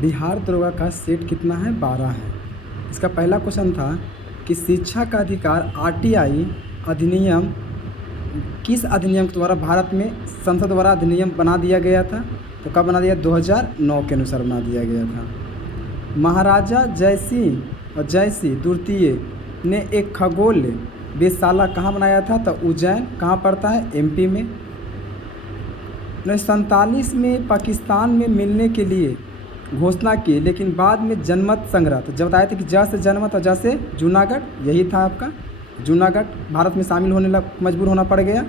बिहार दरोगा का सेट कितना है? 12 है। इसका पहला क्वेश्चन था कि शिक्षा का अधिकार आरटीआई अधिनियम किस अधिनियम के द्वारा भारत में संसद द्वारा अधिनियम बना दिया गया था? तो कब बना दिया? 2009 के अनुसार बना दिया गया था। महाराजा जयसिंह और जयसिंह द्वितीय ने एक खगोल वेधशाला कहाँ बनाया था? तो उज्जैन। कहाँ पड़ता है? एमपी में। 1947 में पाकिस्तान में मिलने के लिए घोषणा की, लेकिन बाद में जनमत संग्रह, तो जब बताए थे कि ज से जनमत और ज से जूनागढ़, यही था आपका जूनागढ़ भारत में शामिल होने मजबूर होना पड़ गया।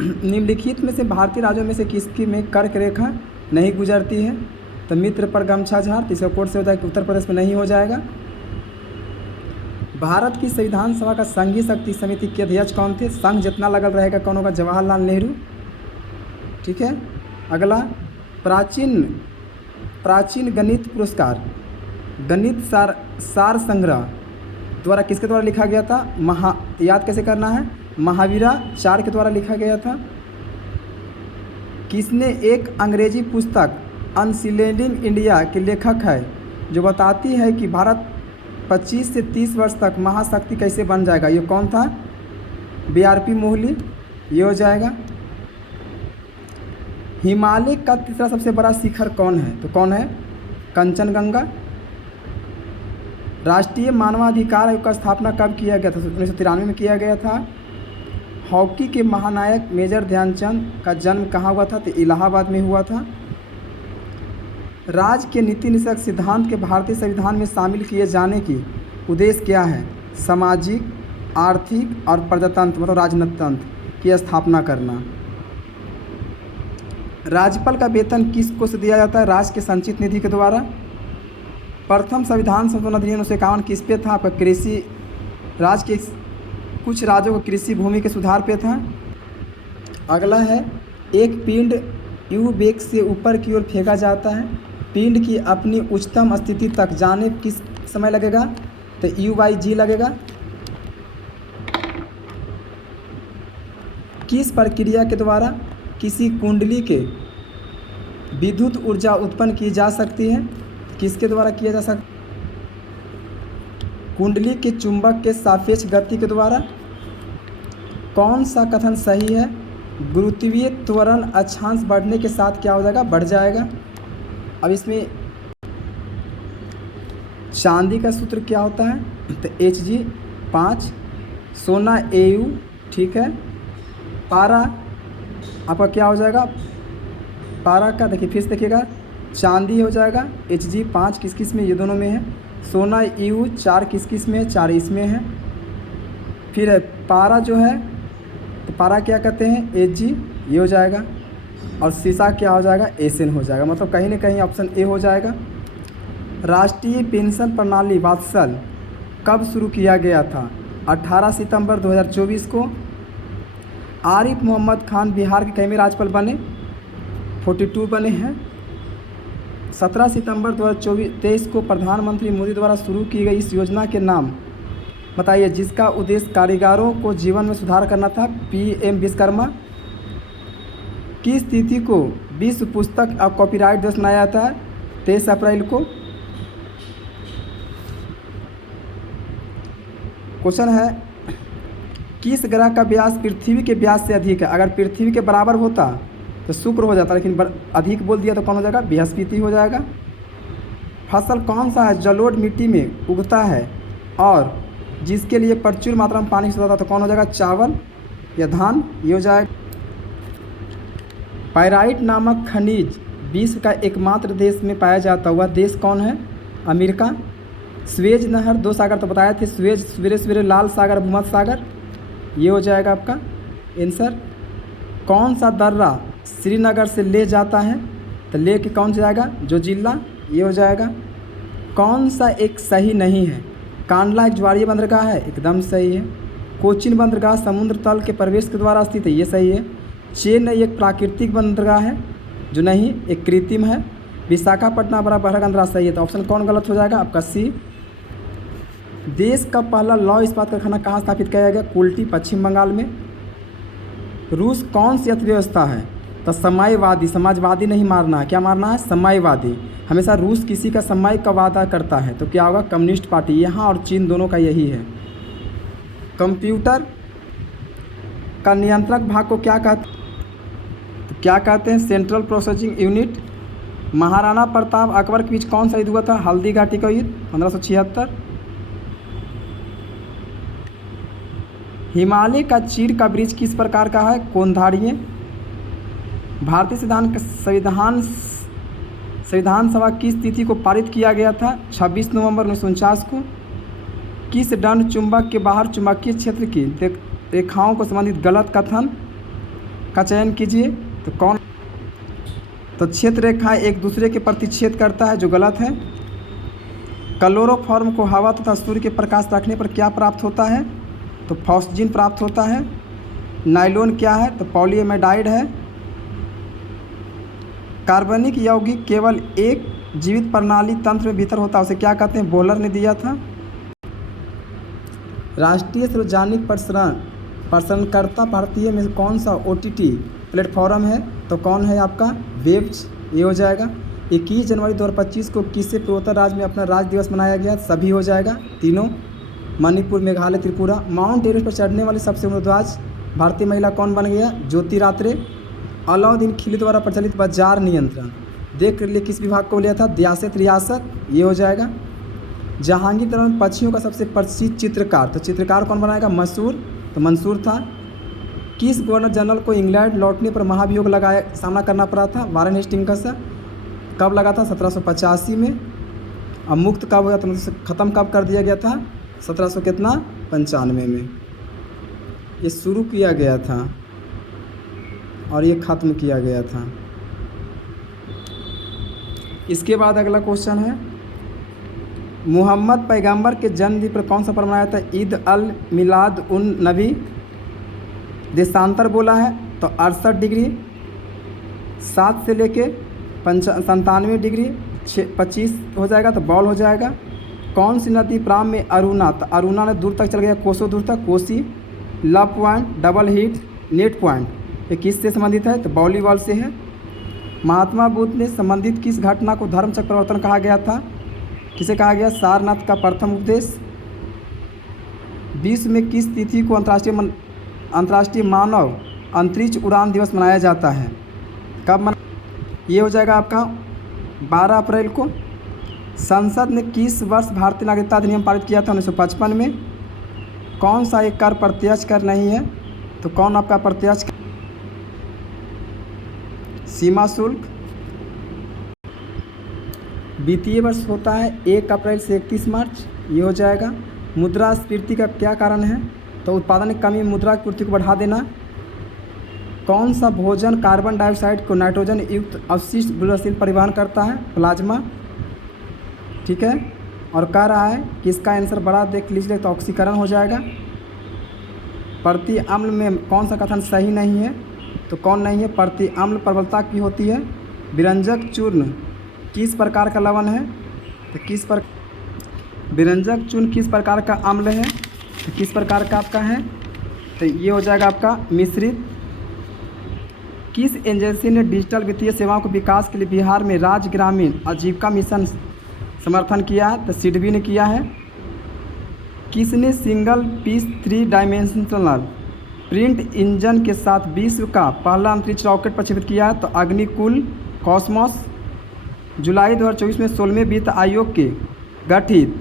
निम्नलिखित में से भारतीय राज्यों में से किसकी में कर्क रेखा नहीं गुजरती है? तो मित्र पर गमछा झाड़, तो इसका कोड से होता है कि उत्तर प्रदेश में नहीं हो जाएगा। भारत की संविधान सभा का संघीय शक्ति समिति के अध्यक्ष कौन थे? संघ जितना लगल रहेगा कौन होगा? जवाहरलाल नेहरू। ठीक है। अगला, प्राचीन गणित पुरस्कार गणित सार संग्रह द्वारा किसके द्वारा लिखा गया था? याद कैसे करना है? महावीराचार्य के द्वारा लिखा गया था। किसने एक अंग्रेजी पुस्तक अनसीलिंग इंडिया के लेखक है जो बताती है कि भारत 25 से 30 वर्ष तक महाशक्ति कैसे बन जाएगा? ये कौन था? बीआरपी मोहली। ये हो जाएगा। हिमालय का तीसरा सबसे बड़ा शिखर कौन है? तो कौन है? कंचनजंगा। राष्ट्रीय मानवाधिकार आयोग का स्थापना कब किया गया था? 1993 में किया गया था। हॉकी के महानायक मेजर ध्यानचंद का जन्म कहाँ हुआ था? तो इलाहाबाद में हुआ था। राज्य के नीति निषेधक सिद्धांत के भारतीय संविधान में शामिल किए जाने की उद्देश्य क्या है? सामाजिक, आर्थिक और प्रजातंत्र मतलब राजतंत्र की स्थापना करना। राज्यपाल का वेतन किसको से दिया जाता है? राज्य के संचित निधि के द्वारा। प्रथम संविधान संशोधन अधिनियम 1951 किस पे था? आपका कृषि, राज्य के कुछ राज्यों को कृषि भूमि के सुधार पे था। अगला है, एक पिंड यू वेग से ऊपर की ओर फेंका जाता है। पिंड की अपनी उच्चतम स्थिति तक जाने किस समय लगेगा? तो U/G लगेगा। किस प्रक्रिया के द्वारा किसी कुंडली के विद्युत ऊर्जा उत्पन्न की जा सकती है? किसके द्वारा किया जा सकता? कुंडली के चुंबक के सापेक्ष गति के द्वारा। कौन सा कथन सही है? गुरुत्वीय त्वरण अक्षांश बढ़ने के साथ क्या हो जाएगा? बढ़ जाएगा। अब इसमें चांदी का सूत्र क्या होता है? तो Hg5, सोना Au। ठीक है। पारा आपका क्या हो जाएगा? पारा का देखिए फिर से देखिएगा, चांदी हो जाएगा Hg5 किस किस में? ये दोनों में है। सोना U4 किस किस में है? 4 इसमें है। फिर है पारा जो है, तो पारा क्या कहते हैं? Ag, ये हो जाएगा। और शीशा क्या हो जाएगा? Sn हो जाएगा। मतलब कहीं ना कहीं ऑप्शन ए हो जाएगा। राष्ट्रीय पेंशन प्रणाली वात्सल कब शुरू किया गया था? 18 सितंबर 2024 को। आरिफ मोहम्मद खान बिहार के कितवें राज्यपाल बने? 42 बने हैं। 17 सितंबर 2023 को प्रधानमंत्री मोदी द्वारा शुरू की गई इस योजना के नाम बताइए जिसका उद्देश्य कारीगरों को जीवन में सुधार करना था? PM विश्वकर्मा। किस तिथि को विश्व पुस्तक और कॉपीराइट दिवस मनाया जाता है? 23 अप्रैल को। क्वेश्चन है, किस ग्रह का व्यास पृथ्वी के व्यास से अधिक है? अगर पृथ्वी के बराबर होता तो शुक्र हो जाता, लेकिन अधिक बोल दिया तो कौन हो जाएगा? बृहस्पति हो जाएगा। फसल कौन सा है जलोढ़ मिट्टी में उगता है और जिसके लिए प्रचुर मात्रा में पानी की जरूरत होता है? तो कौन हो जाएगा? चावल या धान। ये हो जाएगा। पायराइट नामक खनिज विश्व का एकमात्र देश में पाया जाता हुआ देश कौन है? अमेरिका। स्वेज नहर 2 सागर तो बताए थे, स्वेज सवेरे सवेरे, लाल सागर, भूमध्य सागर। ये हो जाएगा आपका आंसर। कौन सा दर्रा श्रीनगर से ले जाता है? तो ले के कौन से जाएगा? जो जिला। ये हो जाएगा। कौन सा एक सही नहीं है? कांडला एक ज्वारीय बंदरगाह है, एकदम सही है। कोचीन बंदरगाह समुद्र तल के प्रवेश के द्वारा स्थित है, ये सही है। चेन्नई एक प्राकृतिक बंदरगाह है, जो नहीं, एक कृत्रिम है। विशाखापट्टनम बड़ा बंदरगाह सही है। तो ऑप्शन कौन गलत हो जाएगा? आपका सी। देश का पहला लौह इस्पात कारखाना कहाँ स्थापित किया गया? कुल्टी, पश्चिम बंगाल में। रूस कौन सी अर्थव्यवस्था है तो समाजवादी, समाजवादी नहीं मारना है, क्या मारना है? समाजवादी। हमेशा रूस किसी का समय का वादा करता है, तो क्या होगा? Communist party. यहाँ और चीन दोनों का यही है। कंप्यूटर का नियंत्रक भाग को क्या कहते? तो क्या कहते हैं? Central processing unit. Maharana Pratap Akbar के बीच कौन सा युद्ध हुआ था? हल्दी घाटी का युद्ध 1576। हिमालय का चीड़ का वृक्ष किस प्रकार का है? कोणधारीय। भारतीय संविधान सभा किस तिथि को पारित किया गया था? 26 नवंबर 1949 को। किस दंड चुंबक के बाहर चुंबकीय क्षेत्र की रेखाओं को संबंधित गलत कथन का चयन कीजिए। तो कौन? तो क्षेत्र रेखाएं एक दूसरे के प्रति छेद करता है, जो गलत है। क्लोरोफॉर्म को हवा तथा सूर्य के प्रकाश रखने पर क्या प्राप्त होता है? तो फॉस्जिन प्राप्त होता है। नाइलॉन क्या है? तो पॉलीएमाइड है। कार्बनिक यौगिक केवल एक जीवित प्रणाली तंत्र में भीतर होता है, उसे क्या कहते हैं? बोहलर ने दिया था। राष्ट्रीय सार्वजनिक प्रसारणकर्ता भारतीय में कौन सा OTT प्लेटफॉर्म है? तो कौन है आपका? वेब्स। ये हो जाएगा। 21 जनवरी 2025 को किससे पूर्वोत्तर राज्य में अपना राज्य दिवस मनाया गया? सभी हो जाएगा, तीनों। मणिपुर, मेघालय, त्रिपुरा। माउंट एवरेस्ट पर चढ़ने वाली सबसे उम्रदराज भारतीय महिला कौन बन गया? ज्योति रात्रे। अलाउद्दीन खिलजी द्वारा प्रचलित बाजार नियंत्रण देख कर लिए किस विभाग को लिया था? दियासत रियासत। ये हो जाएगा। जहांगीर दरबार में पक्षियों का सबसे प्रसिद्ध चित्रकार, तो चित्रकार कौन बनाएगा? मसूर। तो मंसूर था। किस गवर्नर जनरल को इंग्लैंड लौटने पर महाभियोग लगाया सामना करना पड़ा था? वारेन हेस्टिंग्स का। कब लगा था? 1785 में। अब मुक्त कब हुआ? तो ख़त्म कब कर दिया गया था? 1795 में। ये शुरू किया गया था और ये ख़त्म किया गया था। इसके बाद अगला क्वेश्चन है, मुहम्मद पैगंबर के जन्मदिन पर कौन सा पर्व मनाया था? ईद अल मिलाद उन नबी। देशांतर बोला है तो 68 डिग्री 7 से लेके 97 डिग्री 25 हो जाएगा, तो बॉल हो जाएगा। कौन सी नदी प्राम में अरुणा? तो अरुणा ने दूर तक चल गया, कोसों दूर तक। Kosi. Love point, double hit, net point, ये किससे संबंधित है? तो वॉलीबॉल से है। महात्मा बुद्ध ने संबंधित किस घटना को धर्म चक्र परिवर्तन कहा गया था? किसे कहा गया? सारनाथ का प्रथम उपदेश। विश्व में किस तिथि को अंतर्राष्ट्रीय मानव अंतरिक्ष उड़ान दिवस मनाया जाता है? कब मना? ये हो जाएगा आपका 12 अप्रैल को। संसद ने किस वर्ष भारतीय नागरिकता अधिनियम पारित किया था? 1955 में। कौन सा एक कर प्रत्यक्ष कर नहीं है? तो कौन आपका प्रत्यक्ष? सीमा शुल्क। वित्तीय वर्ष होता है 1 अप्रैल से 31 मार्च। ये हो जाएगा। मुद्रास्फीति का क्या कारण है? तो उत्पादन की कमी, मुद्रा की पूर्ति को बढ़ा देना। कौन सा भोजन कार्बन डाइऑक्साइड को नाइट्रोजन युक्त अवशिष्ट गतिशील परिवहन करता है? प्लाज्मा। ठीक है। और कह रहा है कि इसका आंसर बड़ा देख लीजिए, तो ऑक्सीकरण हो जाएगा। प्रति अम्ल में कौन सा कथन सही नहीं है? तो कौन नहीं है? प्रति अम्ल प्रबलता की होती है। विरंजक चूर्ण किस प्रकार का लवण है? तो विरंजक चूर्ण किस प्रकार का अम्ल है? तो किस प्रकार का आपका है? तो ये हो जाएगा आपका मिश्रित। किस एजेंसी ने डिजिटल वित्तीय सेवाओं के विकास के लिए बिहार में राज्य ग्रामीण आजीविका मिशन समर्थन किया है? तो सिडबी ने किया है। किसने single piece 3 dimensional print engine के साथ विश्व का पहला अंतरिक्ष रॉकेट प्रक्षेपित किया है? तो अग्निकुल कॉस्मोस। जुलाई 2024 में 16वें वित्त आयोग के गठित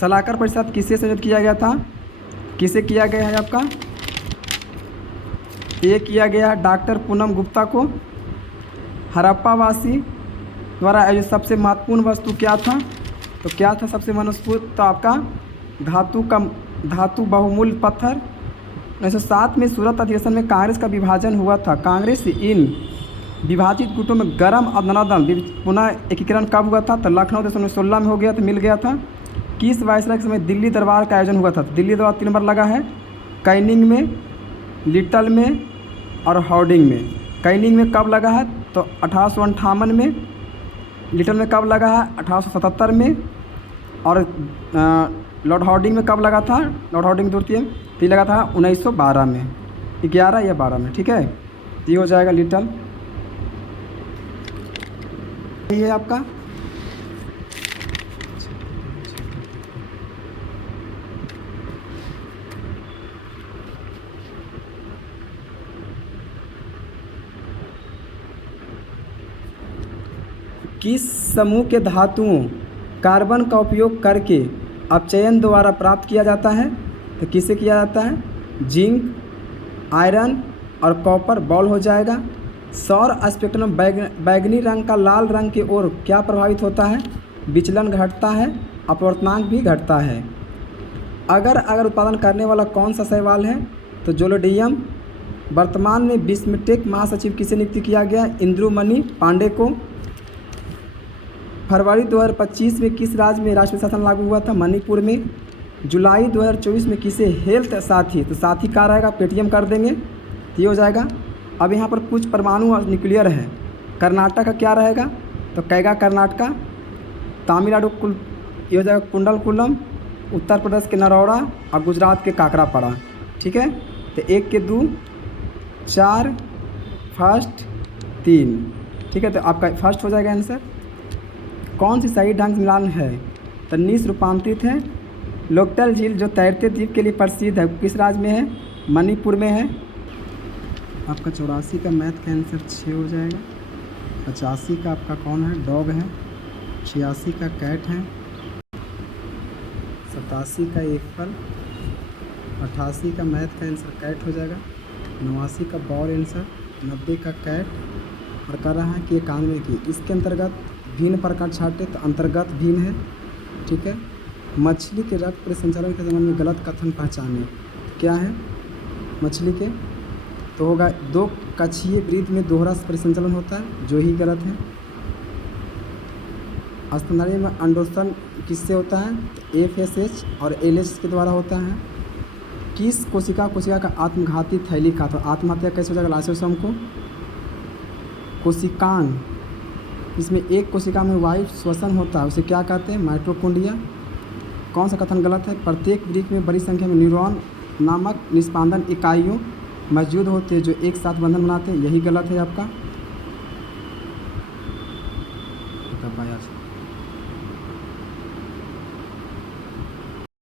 सलाहकार परिषद किसे संयोजित किया गया था? किसे किया गया है आपका? ये किया गया डॉक्टर पूनम गुप्ता को। हड़प्पावासी द्वारा आयोजित सबसे महत्वपूर्ण वस्तु क्या था? तो क्या था सबसे महत्वपूर्ण? तो आपका धातु बहुमूल्य पत्थर। 1907 में सूरत अधिवेशन में कांग्रेस का विभाजन हुआ था। कांग्रेस इन विभाजित गुटों में गरम और नरम पुनः एकीकरण कब हुआ था? तो लखनऊ 1916 में हो गया था, मिल गया था। किस वायसराय के समय दिल्ली दरबार का आयोजन हुआ था? तो दिल्ली दरबार 3 बार लगा है, कैनिंग में, लिटल में और हार्डिंग में। कैनिंग में कब लगा है? तो 1858 में। लिटल में कब लगा है? 1877 में। और लॉर्ड हार्डिंग में कब लगा था? लॉर्ड हार्डिंग द्वितीय तो लगा था 1912 में, 11 या 12 में। ठीक है, ये हो जाएगा लिटल। ये है आपका। किस समूह के धातुओं कार्बन का उपयोग करके अपचयन द्वारा प्राप्त किया जाता है? तो किसे किया जाता है? जिंक, आयरन और कॉपर बॉल हो जाएगा। सौर स्पेक्ट्रम बैगनी रंग का लाल रंग की ओर क्या प्रभावित होता है? विचलन घटता है, अपवर्तनांक भी घटता है। अगर उत्पादन करने वाला कौन सा शैवाल है? तो जोलोडियम। वर्तमान में विश्व में टेक महासचिव किसे नियुक्त किया गया? इंद्रुमणि पांडे को। फरवरी 2025 में किस राज्य में राष्ट्रीय शासन लागू हुआ था? मणिपुर में। जुलाई 2024 में किसे हेल्थ साथी, तो साथी का रहेगा पेटीएम कर देंगे, ये हो जाएगा। अब यहाँ पर कुछ परमाणु और न्यूक्लियर है। कर्नाटक का क्या रहेगा? तो कैगा कर्नाटका। तमिलनाडु ये हो जाएगा कुंडलकुलम। उत्तर प्रदेश के नरौड़ा और गुजरात के काकरापाड़ा। ठीक है, तो 1 के 2 4 फर्स्ट 3। ठीक है, तो आपका फर्स्ट हो जाएगा आंसर। कौन सी सही ढंग से मिलान है? तो निस रूपांतरित है। लोकटल झील जो तैरते द्वीप के लिए प्रसिद्ध है, किस राज्य में है? मणिपुर में है। आपका 84 का मैथ का आंसर 6 हो जाएगा। 85 का आपका कौन है? डॉग है। 86 का कैट है। 87 का एप्पल। 88 का मैथ का आंसर कैट हो जाएगा। 89 का बॉल आंसर। 90 का कैट। और कर रहा है कि 91 की इसके अंतर्गत भिन्न प्रकार छाटे, तो अंतर्गत भिन्न है। ठीक है, मछली के रक्त परिसंचरण के संबंध में गलत कथन पहचाने, क्या है? मछली के तो होगा 2 कक्षीय वृत्त में दोहरा परिसंचरण होता है, जो ही गलत है। स्तनधारी में अंडोत्सर्जन किससे होता है? तो FSH और LH के द्वारा होता है। किस कोशिका का आत्मघाती थैली का, तो आत्महत्या कैसे हो जाएगा? लाइसोसोम को। कोशिकांग, इसमें एक कोशिका में वायु श्वसन होता है, उसे क्या कहते हैं? माइटोकॉन्ड्रिया। कौन सा कथन गलत है? प्रत्येक वृक्क में बड़ी संख्या में न्यूरॉन नामक निष्पादन इकाइयों मौजूद होते हैं जो एक साथ बंधन बनाते हैं, यही गलत है आपका।